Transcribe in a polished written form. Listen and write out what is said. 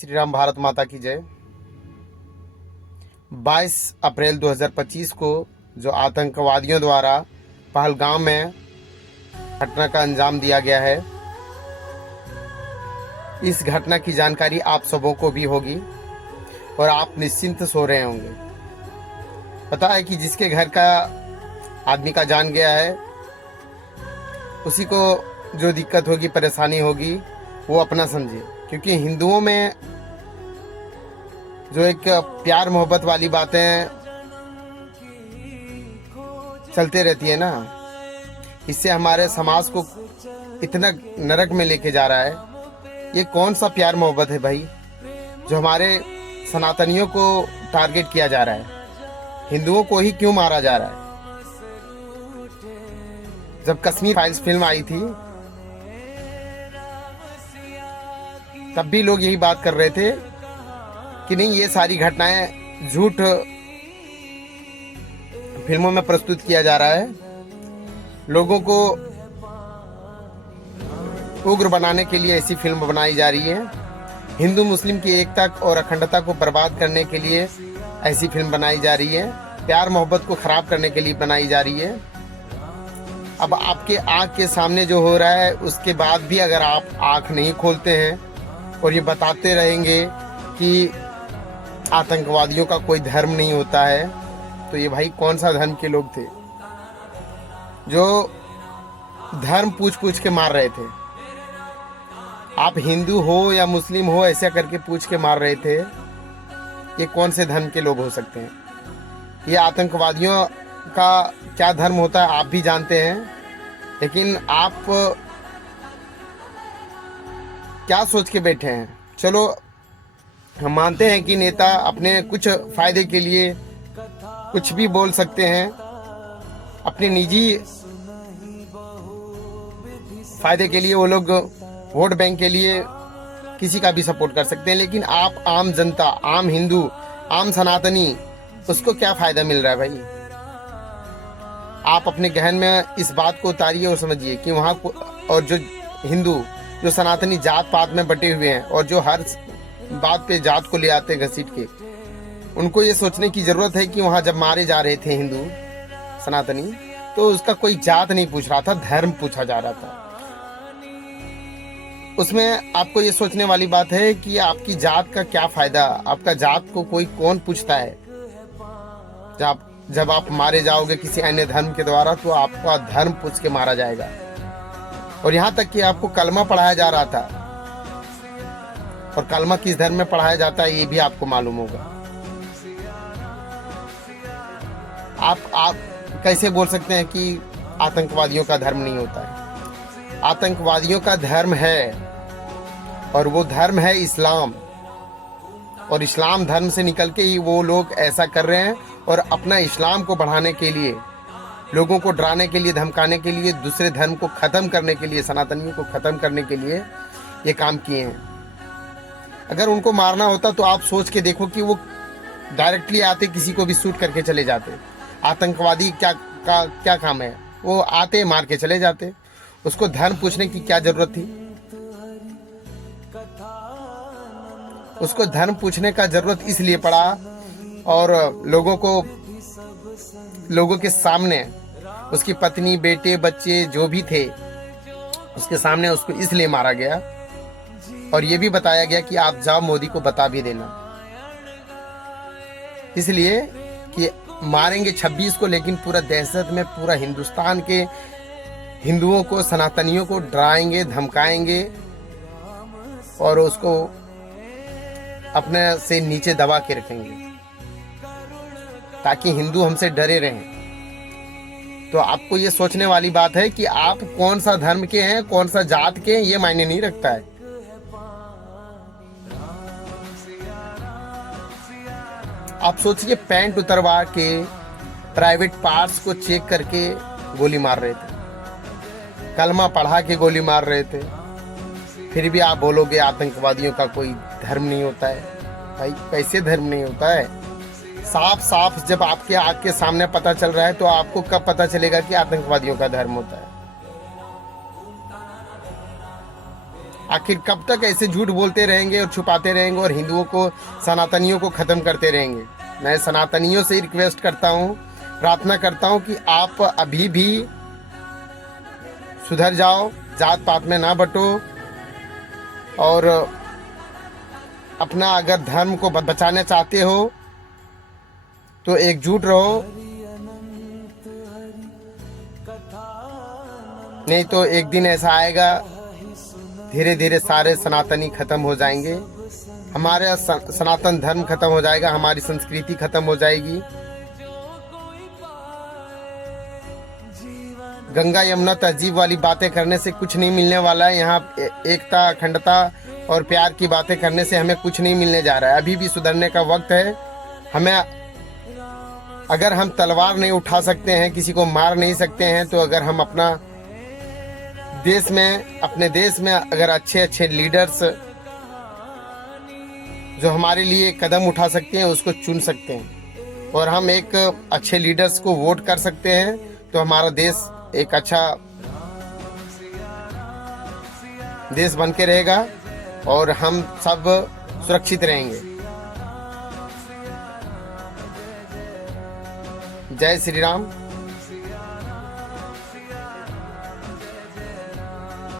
श्री राम, भारत माता की जय। 22 अप्रैल 2025 को जो आतंकवादियों द्वारा पहलगाम में घटना का अंजाम दिया गया है, इस घटना की जानकारी आप सबों को भी होगी और आप निश्चिंत सो रहे होंगे। पता है कि जिसके घर का आदमी का जान गया है, उसी को जो दिक्कत होगी, परेशानी होगी, वो अपना समझे। क्योंकि हिंदुओं में जो एक प्यार मोहब्बत वाली बातें चलते रहती है ना, इससे हमारे समाज को इतना नरक में लेके जा रहा है। ये कौन सा प्यार मोहब्बत है भाई, जो हमारे सनातनियों को टारगेट किया जा रहा है? हिंदुओं को ही क्यों मारा जा रहा है? जब कश्मीर फाइल्स फिल्म आई थी, तब भी लोग यही बात कर रहे थे कि नहीं, ये सारी घटनाएं झूठ फिल्मों में प्रस्तुत किया जा रहा है, लोगों को उग्र बनाने के लिए ऐसी फिल्म बनाई जा रही है, हिंदू मुस्लिम की एकता और अखंडता को बर्बाद करने के लिए ऐसी फिल्म बनाई जा रही है, प्यार मोहब्बत को खराब करने के लिए बनाई जा रही है। अब आपके आँख के सामने जो हो रहा है, उसके बाद भी अगर आप आँख नहीं खोलते हैं और ये बताते रहेंगे कि आतंकवादियों का कोई धर्म नहीं होता है, तो ये भाई कौन सा धर्म के लोग थे जो धर्म पूछ पूछ के मार रहे थे? आप हिंदू हो या मुस्लिम हो, ऐसा करके पूछ के मार रहे थे। ये कौन से धर्म के लोग हो सकते हैं? ये आतंकवादियों का क्या धर्म होता है आप भी जानते हैं, लेकिन आप क्या सोच के बैठे हैं? चलो, हम मानते हैं कि नेता अपने कुछ फायदे के लिए कुछ भी बोल सकते हैं, अपने निजी फायदे के लिए वो लोग वोट बैंक के लिए किसी का भी सपोर्ट कर सकते हैं, लेकिन आप आम जनता, आम हिंदू, आम सनातनी, उसको क्या फायदा मिल रहा है भाई? आप अपने गहन में इस बात को उतारिए और समझिए कि वहाँ और जो हिंदू, जो सनातनी जात पात में बटे हुए हैं और जो हर बात पे जात को ले आते हैं घसीट के, उनको ये सोचने की जरूरत है कि वहाँ जब मारे जा रहे थे हिंदू सनातनी, तो उसका कोई जात नहीं पूछ रहा था, धर्म पूछा जा रहा था। उसमें आपको ये सोचने वाली बात है कि आपकी जात का क्या फायदा? आपका जात को कोई कौन पूछता है? जब आप मारे जाओगे किसी अन्य धर्म के द्वारा, तो आपका धर्म पूछ के मारा जाएगा। और यहाँ तक कि आपको कलमा पढ़ाया जा रहा था, और कलमा किस धर्म में पढ़ाया जाता है ये भी आपको मालूम होगा। आप कैसे बोल सकते हैं कि आतंकवादियों का धर्म नहीं होता है? आतंकवादियों का धर्म है, और वो धर्म है इस्लाम। और इस्लाम धर्म से निकल के ही वो लोग ऐसा कर रहे हैं, और अपना इस्लाम को बढ़ाने के लिए, लोगों को डराने के लिए, धमकाने के लिए, दूसरे धर्म को खत्म करने के लिए, सनातनियों को खत्म करने के लिए ये काम किए हैं। अगर उनको मारना होता तो आप सोच के देखो कि वो डायरेक्टली आते, किसी को भी शूट करके चले जाते। आतंकवादी क्या काम है? वो आते, मार के चले जाते। उसको धर्म पूछने की क्या जरूरत थी? उसको धर्म पूछने का जरूरत इसलिए पड़ा, और लोगों के सामने उसकी पत्नी, बेटे, बच्चे जो भी थे, उसके सामने उसको इसलिए मारा गया, और ये भी बताया गया कि आप जाओ मोदी को बता भी देना, इसलिए कि मारेंगे 26 को, लेकिन पूरा दहशत में पूरा हिंदुस्तान के हिंदुओं को, सनातनियों को डराएंगे, धमकाएंगे, और उसको अपने से नीचे दबा के रखेंगे, ताकि हिंदू हमसे डरे रहें। तो आपको ये सोचने वाली बात है कि आप कौन सा धर्म के हैं, कौन सा जात के हैं, ये मायने नहीं रखता है। आप सोचिए, पैंट उतरवा के, प्राइवेट पार्ट्स को चेक करके गोली मार रहे थे, कलमा पढ़ा के गोली मार रहे थे, फिर भी आप बोलोगे आतंकवादियों का कोई धर्म नहीं होता है। भाई कैसे धर्म नहीं होता है? साफ साफ जब आपके आँख के सामने पता चल रहा है, तो आपको कब पता चलेगा कि आतंकवादियों का धर्म होता है? आखिर कब तक ऐसे झूठ बोलते रहेंगे और छुपाते रहेंगे और हिंदुओं को, सनातनियों को ख़त्म करते रहेंगे। मैं सनातनियों से रिक्वेस्ट करता हूँ, प्रार्थना करता हूँ कि आप अभी भी सुधर जाओ, जात पात में ना बटो और अपना अगर धर्म को बचाना चाहते हो तो एकजुट रहो, नहीं तो एक दिन ऐसा आएगा धीरे धीरे सारे सनातनी खत्म हो जाएंगे, हमारा सनातन धर्म खत्म हो जाएगा, हमारी संस्कृति खत्म हो जाएगी। गंगा यमुना तहजीब वाली बातें करने से कुछ नहीं मिलने वाला है। यहाँ एकता, अखंडता और प्यार की बातें करने से हमें कुछ नहीं मिलने जा रहा है। अभी भी सुधरने का वक्त है। हमें, अगर हम तलवार नहीं उठा सकते हैं, किसी को मार नहीं सकते हैं, तो अगर हम अपना देश में, अपने देश में अगर अच्छे अच्छे लीडर्स जो हमारे लिए कदम उठा सकते हैं उसको चुन सकते हैं और हम एक अच्छे लीडर्स को वोट कर सकते हैं, तो हमारा देश एक अच्छा देश बन के रहेगा और हम सब सुरक्षित रहेंगे। जय श्री राम।